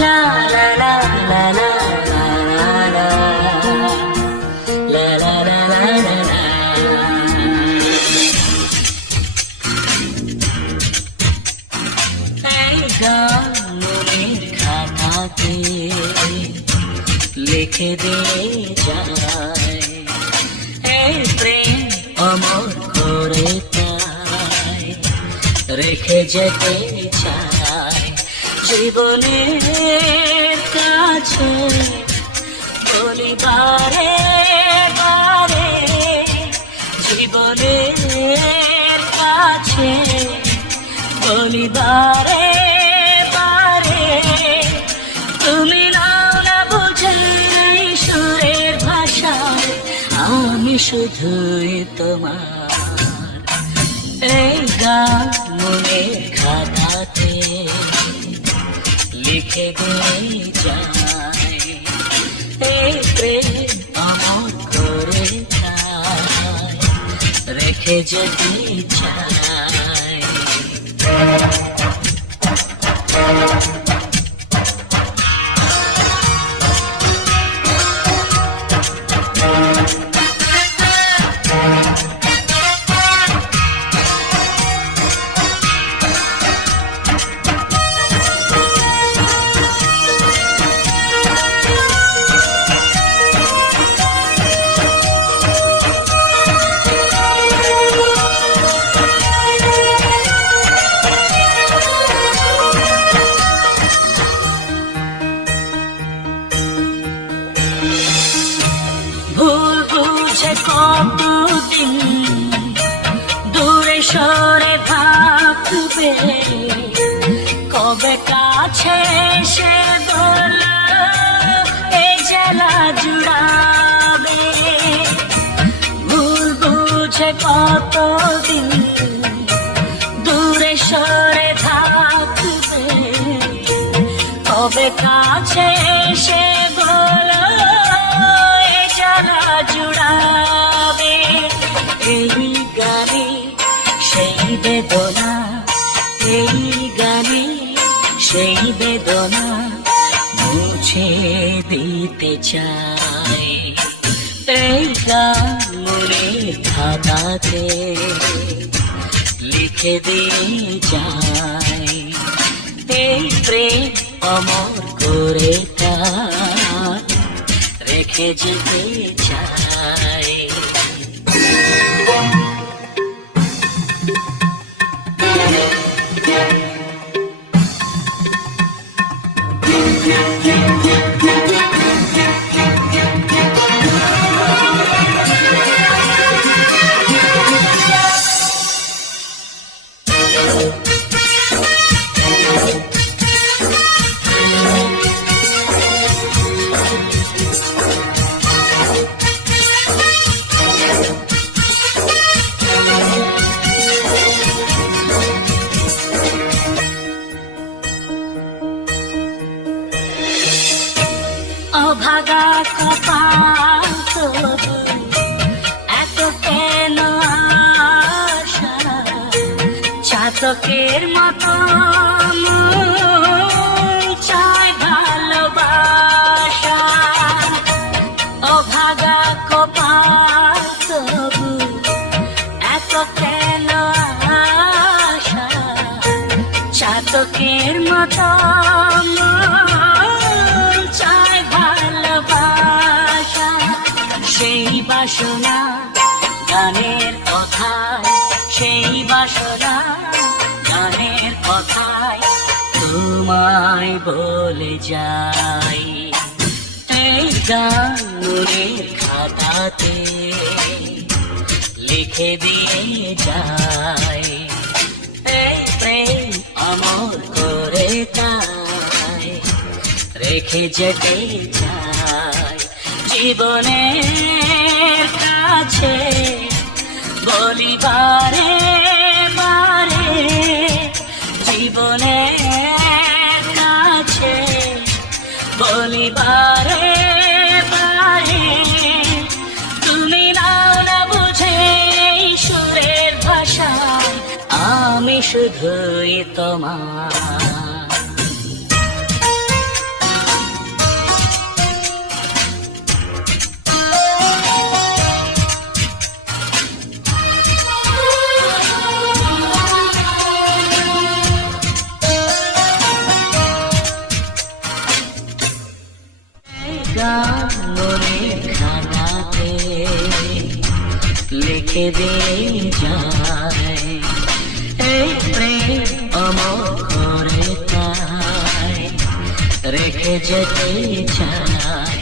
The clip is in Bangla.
La la la la la la la la la la la la। এই গান মনের খাতাতে লিখে দিয়ে যায়, এই প্রেম অমর করে তাই রেখে যেতে চায় জীবনের কাছে বলি বারে বারে, জীবনের কাছে বলি বারে বারে, তুমি নাও না বুঝে সুরের ভাষায়, আমি শুধুই তোমার। এই গান মনের খাতাতে লিখে দিয়ে যায়, এই প্রেম আমার করে তাই রেখে যেতে চায়। ভুল বুঝে কতদিন দূরে সরে থাকবে, কবে কাছে সে বলল এই জ্বালা জুড়াবে। ভুল বুঝে কতদিন দূরে সরে থাকবে, কবে কাছে সে বলল জুড়াবে। এই গানে সেই বেদনা, এই গানে সেই বেদনা মুছে দিতে চাই। এই গান মনের খাতাতে লিখে দিয়ে যায়, এই প্রেম অমর করে তাই রেখে যেতে চাই। অভাগা কপাল তবু এত কেন আশা, চাতকের মতো চায় ভালোবাসা। অভাগা কপাল তবু এত কেন আশা, চাতকের মতো সেই বাসনা গানের কথায়, সেই বাসনা গানের কথায় তোমায় বলে যাই। এই গান মনের খাতাতে লিখে দিয়ে যায়, এই প্রেম অমর করে তাই রেখে যেতে চাই জীবনের কাছে বলি বারে বারে, জীবনের কাছে বলি বারে বারে, তুমি নাও না বুঝে সুরের ভাষায়, আমি শুধুই তোমার। গান মনের খাতাতে লিখে দিয়ে যায়, এই প্রেম অমর করে তাই রেখে যেতে চায়।